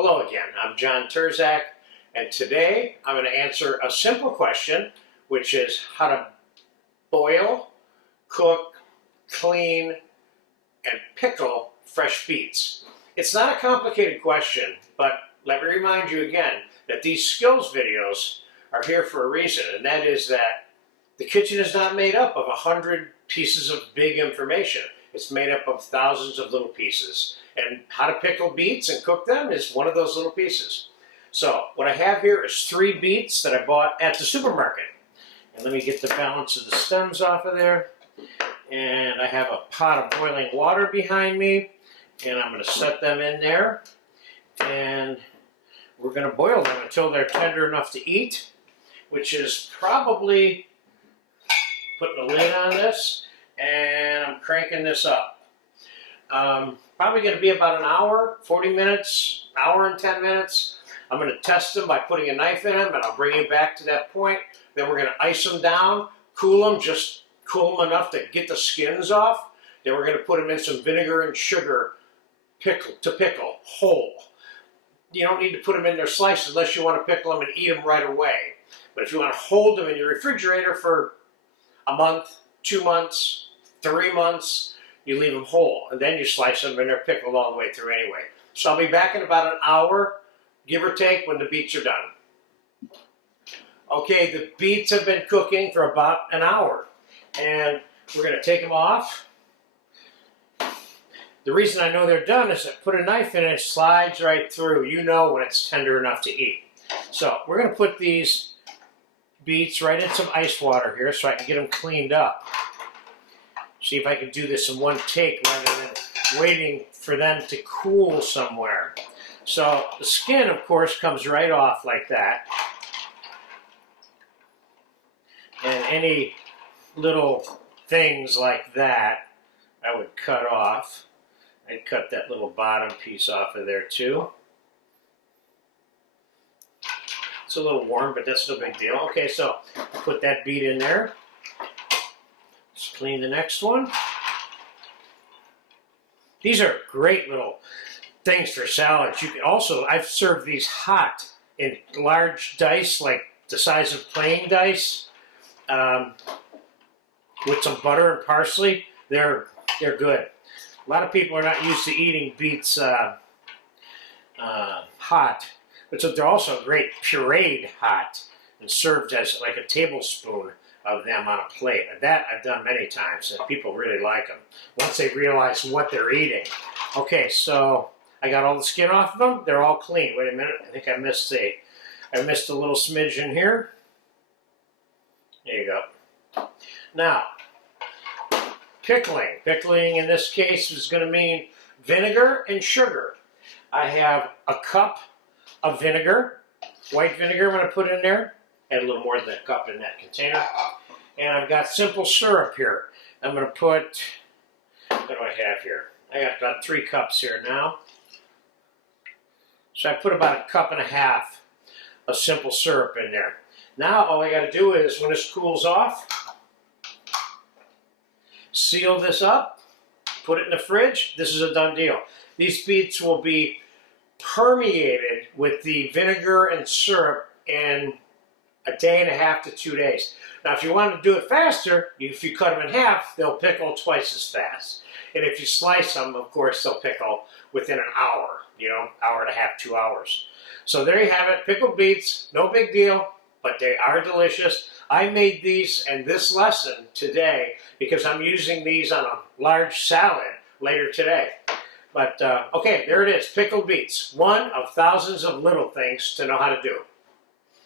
Hello again, I'm John Terzak, and today I'm going to answer a simple question, which is how to boil, cook, clean, and pickle fresh beets. It's not a complicated question, but let me remind you again that these skills videos are here for a reason, and that is that the kitchen is not made up of 100 pieces of big information. It's made up of thousands of little pieces. And how to pickle beets and cook them is one of those little pieces. So what I have here is 3 beets that I bought at the supermarket. And let me get the balance of the stems off of there. And I have a pot of boiling water behind me. And I'm going to set them in there. And we're going to boil them until they're tender enough to eat, which is probably putting a lid on this. And I'm cranking this up. Probably going to be about an hour, 40 minutes, hour and 10 minutes. I'm going to test them by putting a knife in them, and I'll bring you back to that point. Then we're going to ice them down, cool them, just cool them enough to get the skins off. Then we're going to put them in some vinegar and sugar to pickle whole. You don't need to put them in their slices unless you want to pickle them and eat them right away. But if you want to hold them in your refrigerator for a month, 2 months, 3 months, you leave them whole, and then you slice them, and they're pickled all the way through anyway. So I'll be back in about an hour, give or take, when the beets are done. Okay, the beets have been cooking for about an hour, and we're going to take them off. The reason I know they're done is I put a knife in and it slides right through. You know when it's tender enough to eat. So we're going to put these beets right in some ice water here so I can get them cleaned up. See if I can do this in one take rather than waiting for them to cool somewhere. So the skin, of course, comes right off like that. And any little things like that, I would cut off. I'd cut that little bottom piece off of there too. It's a little warm, but that's no big deal. Okay, so put that beet in there. Let's clean the next one. These are great little things for salads. You can also, I've served these hot in large dice, like the size of playing dice, with some butter and parsley. They're good. A lot of people are not used to eating beets hot, but so they're also great pureed hot and served as like a tablespoon of them on a plate. That I've done many times, and people really like them once they realize what they're eating. Okay, so I got all the skin off of them. They're all clean. Wait a minute, I think I missed a little smidge in here. There you go. Now, pickling. Pickling in this case is going to mean vinegar and sugar. I have a cup of vinegar, white vinegar I'm going to put in there. Add a little more than a cup in that container. And I've got simple syrup here. I'm going to put, what do I have here? I got about 3 cups here now. So I put about 1.5 cups of simple syrup in there. Now all I got to do is, when this cools off, seal this up, put it in the fridge. This is a done deal. These beets will be permeated with the vinegar and syrup in 1.5 to 2 days. Now, if you want to do it faster, if you cut them in half, they'll pickle twice as fast. And if you slice them, of course, they'll pickle within an hour, hour and a half, 2 hours. So there you have it, pickled beets, no big deal, but they are delicious. I made these in this lesson today because I'm using these on a large salad later today. But, okay, there it is, pickled beets. One of thousands of little things to know how to do.